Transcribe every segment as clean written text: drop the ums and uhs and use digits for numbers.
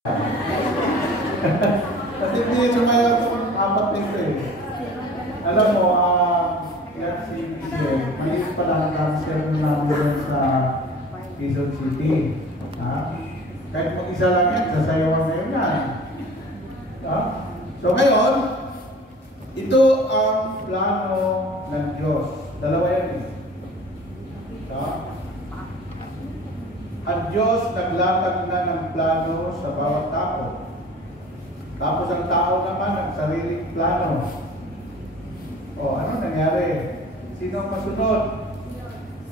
Kasi hindi sumayaw itong apat nito eh. Alam mo, yan si Michelle, maliit pala ang cancer namin sa Quezon City. Kahit mag-isa lang yan, sasayawan na yun yan. So ngayon, ito ang plano ng Diyos. Dalawa yan eh. Ang Diyos naglatag na ng plano sa bawat tao. Tapos ang tao naman ang sariling plano. O, ano nangyari? Sino ang masunod?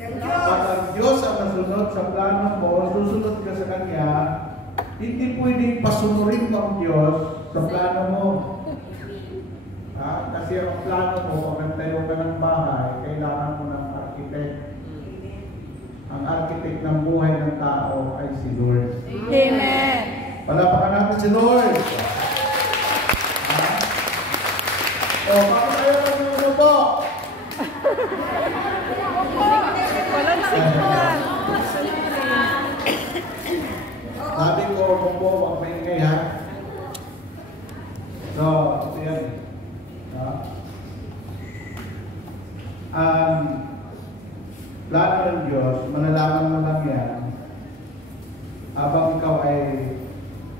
Pag ang Diyos ang masunod sa plano mo, susunod ka sa Kanya, hindi pwedeng pasunurin ng Diyos sa plano mo. Kasi ang plano mo, kung nagtayo ka ng bahay, kailangan mo ng architect. Ang architect ng buhay ng tao ay si Lord. Amen. Palapakan natin si Lord. Pakatayo ng ano po? Walang signal. Sabi ko, kung po, huwag maingay ha. So, ito yan. Plano ng Diyos, malalaman mo lang yan habang ikaw ay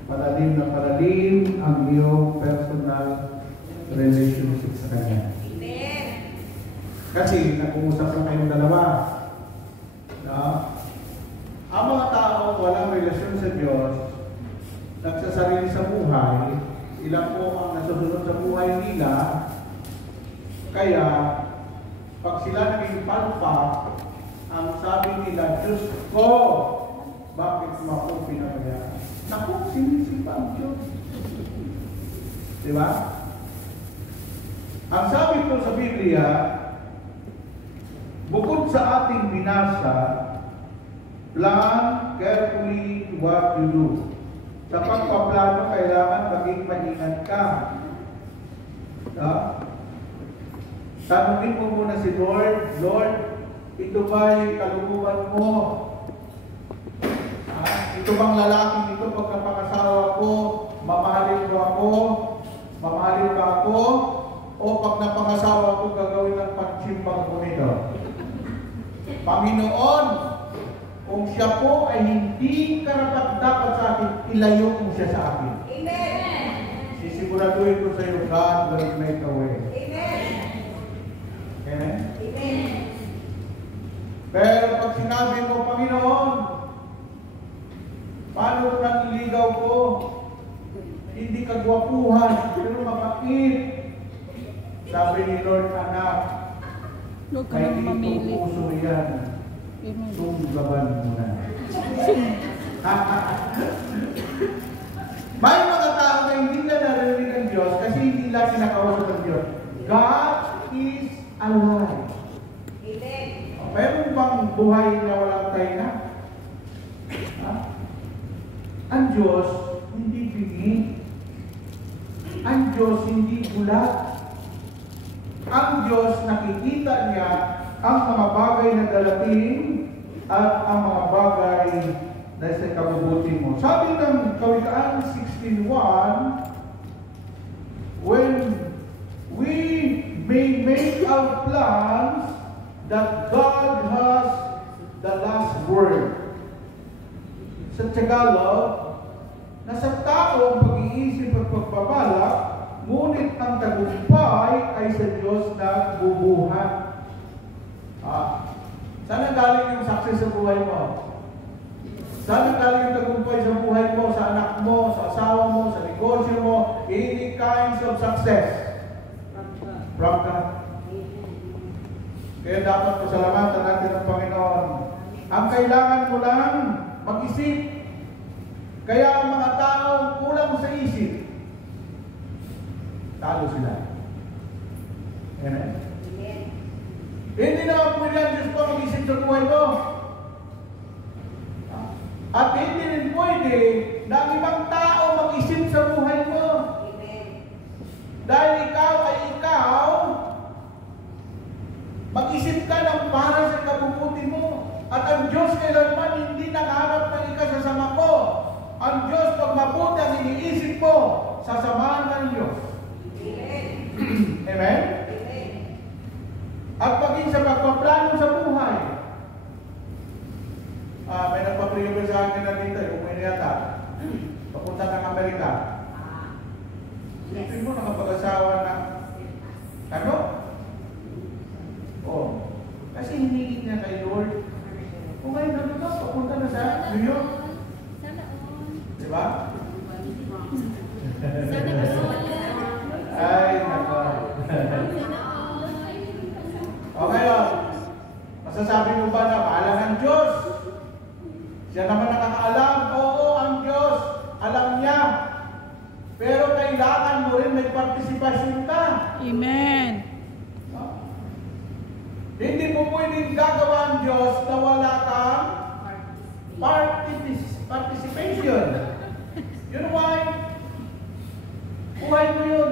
palalim na palalim ang iyong personal relationship sa Kanya. Amen. Kasi nag-uusap lang kayong dalawa. Ang mga tao walang relasyon sa Diyos, nagsasarili sa buhay, ilang po ang nasusunod sa buhay nila, kaya pag sila naging palpak, ang sabi nila, Diyos ko, bakit mo ako pinabayaan? Naku, sinisipa ang Diyos. Diba? Ang sabi ko sa Biblia, bukod sa ating binasa, plan carefully what you do. Sa pagpaplano, kailangan maging maingat ka. Tanungin mo muna si Lord, Lord, ito ba'y kalooban mo? Ito bang lalaking ito pagkapangasawa ko, mamahalin mo ako? Mamahalin ba ako? O pag napangasawa ko, gagawin ng pagsimbang ko nito? Panginoon, kung siya po ay hindi karapat-dapat sa akin, ilayo mo siya sa akin. Amen. Sisiguraduhin ko sa iyo, God will make a way. Amen. Amen? Amen. Pero pag sinabi mo, Panginoon, paano nang ligaw ko? Hindi kagwapuhan, pero mabait. Sabi ni Lord, anak, Huwag ka nang mamili. puso yan. Sunggaban mo na. May mga tao na hindi na narinig ang Diyos kasi hindi lang sinakausap ang Diyos. God is alive. Amen. Meron bang buhay na walang tayo? Ang Diyos hindi bingi. Ang Diyos hindi bulat. Ang Diyos nakikita niya ang mga bagay na dalating at ang mga bagay na sa kabubuti mo. Sabi ng Kawikaan 16:1, when we may make our plans, that God has the last word. Sa Tagalog, nasa tao ang pag-iisip at pagbabalak, ngunit ang tagumpay ay sa Diyos na bubuhat. Saan galing yung success sa buhay mo? Saan galing yung tagumpay sa buhay mo, sa anak mo, sa asawa mo, sa negosyo mo, any kinds of success? From God. Kaya dapat pasalamatan natin ang Panginoon. Ang kailangan mo lang mag-isip. Kaya ang mga tao kulang sa isip, talo sila. Amen. Hindi naman pwede ang Diyos ko mag-isip sa buhay mo. At hindi rin pwede na ang ibang tao mag-isip sa buhay mo. Dahil ikaw ay ikaw, mag-isip ka ng para sa kabubuti mo. At ang Diyos kailanman hindi nakaharap ng ikasasama ko. Ang Diyos, pag mabuti sasamahan ng Diyos. Amen? At maging sa pagpaplano sa buhay. May nagpa-preview sa akin na dito, yung may yata. Papunta ng Amerika. Hindi mo nakapag-asawa ng ano? Oh. Kasi hinigit niya kay Lord. Kung ngayon na ito, papunta na sa New York. Diba? Ay, nako. O ngayon, masasabi mo ba na bahala ng Diyos? Siya naman nakakaalam. Oo, ang Diyos, alam niya. Pero kailangan mo rin may partisipasyon ka. Amen. Hindi mo pwedeng gagawa ang Diyos na wala kang participation. You know why? Buhay mo yun.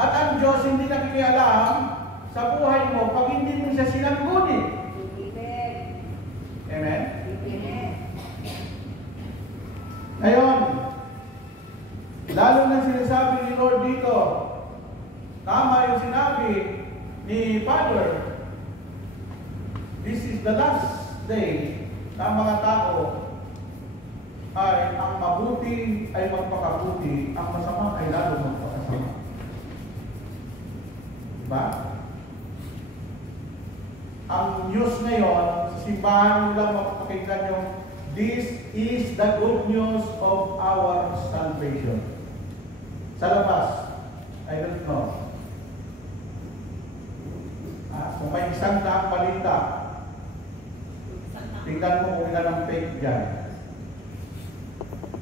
At ang Diyos hindi nakikialam sa buhay mo pag hindi mo siya sinanggunin. Amen? Ngayon, lalo na sinasabi ni Lord dito, tama yung sinabi ni Father, this is the last day na mga tao ay ang mabuti ay magpakabuti, ang masama ay lalo magpakasama. Diba? Ang news ngayon, sa simbahan lang mapapakinggan yung this is the good news of our salvation. Sa labas, I don't know. Kung may isang daang balita, tingnan mo kung ilan ang fake dyan.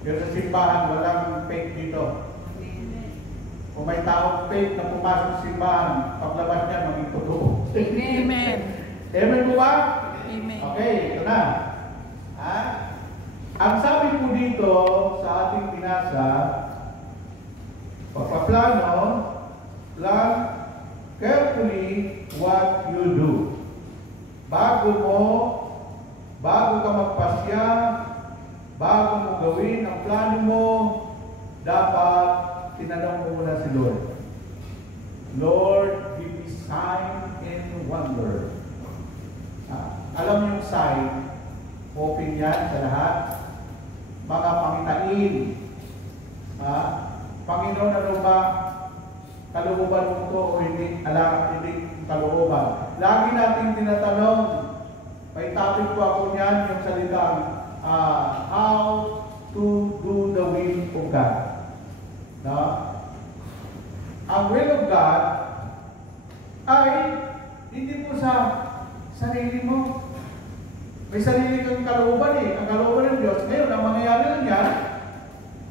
Pero sa simbahan, walang fake dito. Kung may taong fake na pumasok sa simbahan, paglabas niya, maging totoo. Amen. Amen po ba? Amen. Okay, ito na. Ang sabi po dito sa ating binasa, pagpaplano, plan carefully what you do. Bago ka magpasya, bago mo gawin ang plano mo, dapat tinanong mo muna si Lord. Lord, give me sign and wonder. Alam niyo yung sign, open yan sa lahat. Mga pangitain. Panginoon, ano ba kalooban mo ito o hindi? Hindi kalooban. Lagi natin tinatanong, may topic po ako niyan, yung salitang how to do the will of God. No? Ang will of God ay hindi po sa sarili mo. May sarili kang kalooban eh. Ang kalooban ng Diyos. Ngayon, ang mangyayari lang yan,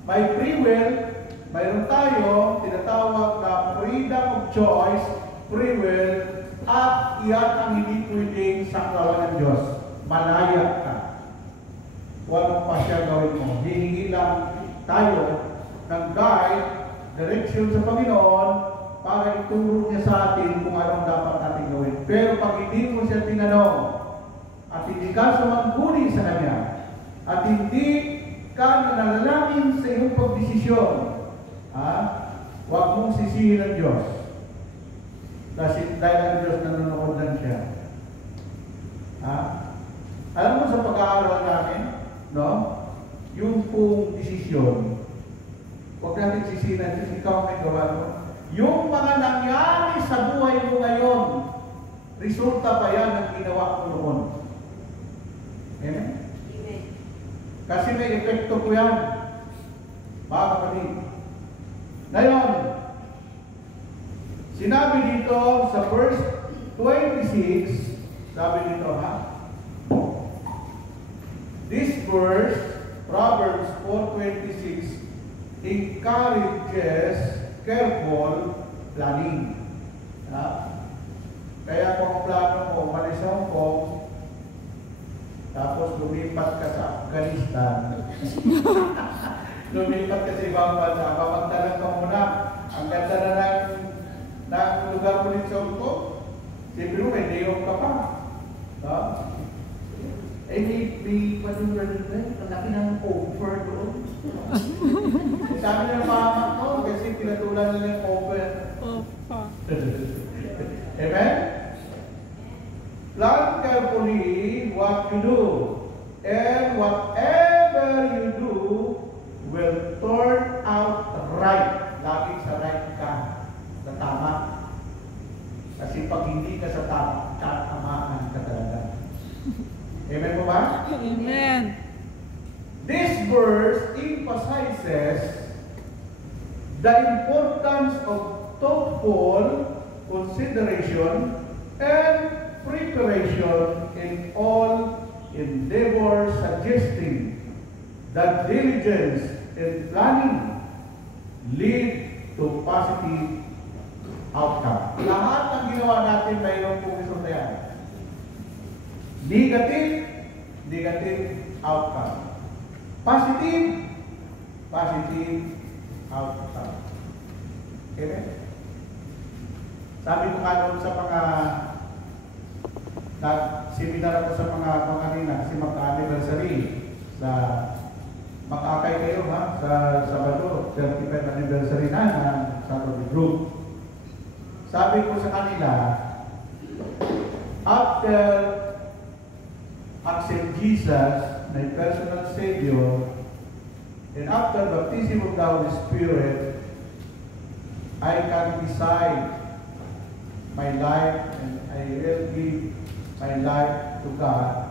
may free will, mayroon tayo, tinatawag na freedom of choice, free will, at iyan ang hindi pwedeng saklawan ng Diyos. Malaya ka. Walang pa siya gawin mo. Hihingi lang tayo ng guide, direction sa Panginoon, para ituro niya sa atin kung anong dapat natin gawin. Pero pag hindi mo siya tinanong, at hindi ka sumangguni sa Kanya, at hindi ka nanalangin sa iyong pagdesisyon, huwag mong sisihin ang Diyos. Dahil ang Diyos nanonood lang siya. Alam mo sa pag-aaral namin, no? Yung pong desisyon, huwag natin sisihin ang Diyos, ikaw may gawa mo. Yung mga nangyari sa buhay mo ngayon, resulta pa yan ng ginawa ko noon. Amen? Amen. Kasi may epekto po yan. Mga kapatid. Ngayon, sinabi dito sa verse 26, sabi dito this verse, Proverbs 4:26, encourages careful planning. Kaya kung plano mo, umalis sa Hong Kong, tapos lumipat ka sa Afghanistan. Lumipat ka sa ibang bansa. Pamagtalang ka muna. Ang ganda na ng lugar mo rin sa Hong Kong. Siyempre mo, may day-off ka pa. May patungan rin. Ang laki ng offer doon. sabi ng mama ko, kasi pinatulan nila yung open. Opo. Amen? Plan carefully what you do, and whatever you do will turn out right. Lagi sa right ka, sa tama. Kasi pag hindi ka sa tama, tatamaan ka talaga. Amen po ba? Amen. This verse emphasizes the importance of thoughtful consideration and preparation in all endeavors, suggesting that diligence in planning lead to positive outcome. Lahat ng ginawa natin mayroon pong resulta yan. Negative outcome. Positive outcome. Okay? Sabi ko nga doon sa mga nag-seminar ako sa mga kanina kasi magka-anniversary sa mag-akay kayo ha sa Sabado, 35th anniversary na ng Saturday Group. Sabi ko sa kanila, after accept Jesus, my personal Savior, and after baptism of the Holy Spirit, I can decide my life and I will give my life to God.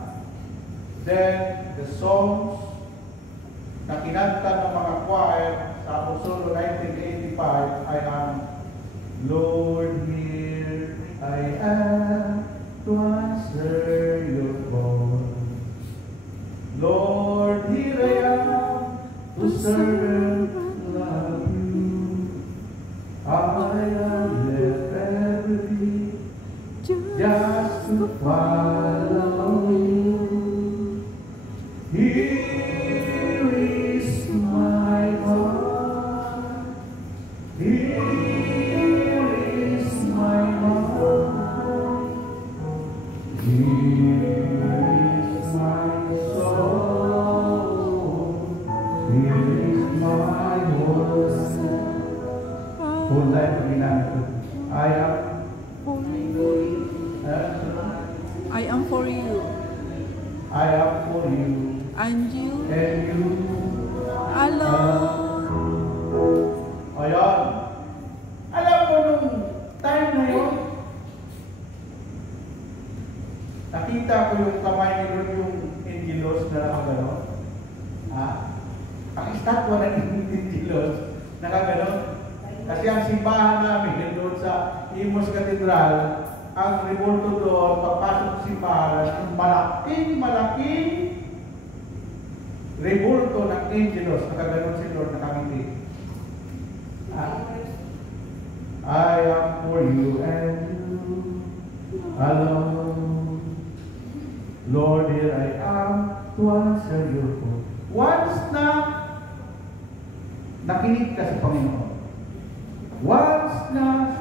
Then the songs na kinanta ng mga choir sa Apostolo 1985 I am, Lord, here I am to answer your call. Lord, here I am to serve and love you. I am left everything just to follow you. Here is my heart. Here is my heart. Here is my soul. Here is my whole self. Whole life ginamit. I am I am for you. I am for you. And you And you alone. Ayan. Alam mo nung time na yun, nakita ko yung kamay ni Lord, yung Angelos na nakaganon. Ang estatwa ng Angelos nakaganon. Kasi ang simbahan namin doon sa Imos Cathedral, ang rebulto doon, pagpasok sa simbahan, ang malaking rebulto ng Angelos, nakaganon si Lord, nakangiti. I am for you and you alone. Lord, here I am to answer your call. Once na nakinig ka sa Panginoon, once na